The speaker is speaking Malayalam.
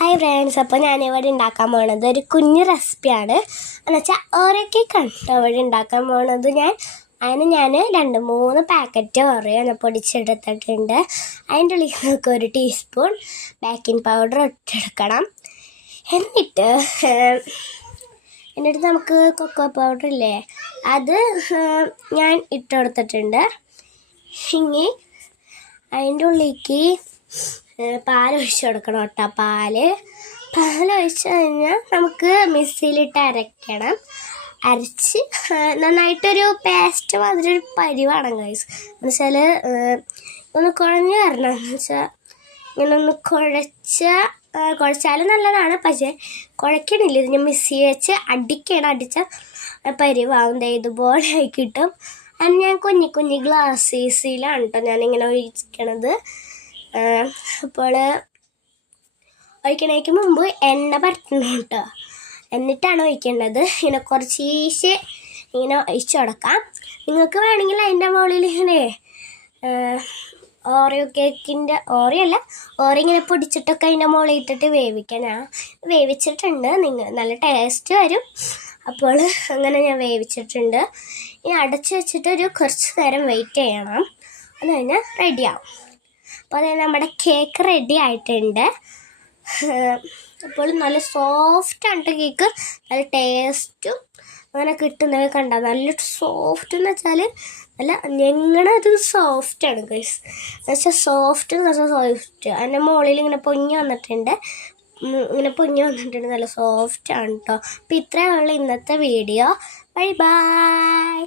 ഹായ് ഫ്രണ്ട്സ് അപ്പോൾ ഞാനിവിടെ ഉണ്ടാക്കാൻ പോണത് ഒരു കുഞ്ഞു റെസിപ്പിയാണ്. എന്നുവെച്ചാൽ ഓരോ കേക്കാണ് അവിടെ ഉണ്ടാക്കാൻ പോണത് ഞാൻ അതിന് ഞാൻ രണ്ട് മൂന്ന് പാക്കറ്റ് ഓറിയോ പൊടിച്ചെടുത്തിട്ടുണ്ട്. അതിന്റെ ഉള്ളിൽ നമുക്ക് ഒരു ടീസ്പൂൺ ബേക്കിംഗ് പൗഡർ ഇട്ടെടുക്കണം. എന്നിട്ട് എന്നിട്ട് നമുക്ക് കൊക്കോ പൗഡർ ഇല്ലേ? അത് ഞാൻ ഇട്ട് കൊടുത്തിട്ടുണ്ട് ഇനി അതിന്റെ ഉള്ളിലേക്ക് പാൽ ഒഴിച്ച് കൊടുക്കണം കേട്ടോ പാൽ. പാൽ ഒഴിച്ച് കഴിഞ്ഞാൽ നമുക്ക് മിക്സിയിലിട്ട് അരയ്ക്കണം അരച്ച് നന്നായിട്ടൊരു പേസ്റ്റ് മാതിരി ഒരു പരിവാണ് ഗൈസ് എന്നുവെച്ചാൽ ഒന്ന് കുഴഞ്ഞു വരണം. എന്ന് വെച്ചാൽ ഇങ്ങനെ ഒന്ന് കുഴച്ച കുഴച്ചാലും നല്ലതാണ്. പക്ഷേ കുഴക്കണില്ല. ഇതിന് മിക്സി വെച്ച് അടിക്കണം. അടിച്ച പരിവാകും ദേ ഇതുപോലെ കിട്ടും. അത് ഞാൻ കുഞ്ഞി കുഞ്ഞി ഗ്ലാസ്സീസിലാണ് കേട്ടോ ഞാനിങ്ങനെ ഒഴിക്കണത്. അപ്പോൾ ഒഴിക്കണേക്ക് മുമ്പ് എണ്ണ പരത്തണം കേട്ടോ. എന്നിട്ടാണ് ഒഴിക്കേണ്ടത്. ഇങ്ങനെ കുറച്ചീശ് ഇങ്ങനെ ഒഴിച്ചു കൊടുക്കാം. നിങ്ങൾക്ക് വേണമെങ്കിൽ അതിന്റെ മുകളിൽ ഇങ്ങനെ ഓറിയോ കേക്കിന്റെ ഓറിയോ അല്ല ഓറി ഇങ്ങനെ പൊടിച്ചിട്ടൊക്കെ അതിന്റെ മുകളിൽ ഇട്ടിട്ട് വേവിക്കാം. ഞാൻ വേവിച്ചിട്ടുണ്ട്. നിങ്ങൾ നല്ല ടേസ്റ്റ് വരും. അപ്പോൾ അങ്ങനെ ഞാൻ വേവിച്ചിട്ടുണ്ട്. ഇനി അടച്ചു വെച്ചിട്ട് ഒരു കുറച്ച് നേരം വെയിറ്റ് ചെയ്യണം. അത് കഴിഞ്ഞാൽ റെഡിയാവും അപ്പോൾ അത് നമ്മുടെ കേക്ക് റെഡി ആയിട്ടുണ്ട്. അപ്പോൾ നല്ല സോഫ്റ്റ് ആണ് കേക്ക്. നല്ല ടേസ്റ്റും അങ്ങനെ കിട്ടുന്നത് കണ്ട. നല്ല സോഫ്റ്റ് എന്ന് വെച്ചാൽ നല്ല ഞങ്ങളുടെ ഒരു സോഫ്റ്റ് ആണ് ഗൈസ് എന്നുവെച്ചാൽ സോഫ്റ്റ് എന്ന് വെച്ചാൽ സോഫ്റ്റ് അതിന്റെ മുകളിൽ ഇങ്ങനെ പൊങ്ങി വന്നിട്ടുണ്ട്. ഇങ്ങനെ പൊങ്ങി വന്നിട്ടുണ്ട്. നല്ല സോഫ്റ്റ് ആണ് കേട്ടോ അപ്പോൾ ഇത്രയേ ഉള്ളൂ ഇന്നത്തെ വീഡിയോ ബൈ ബൈ.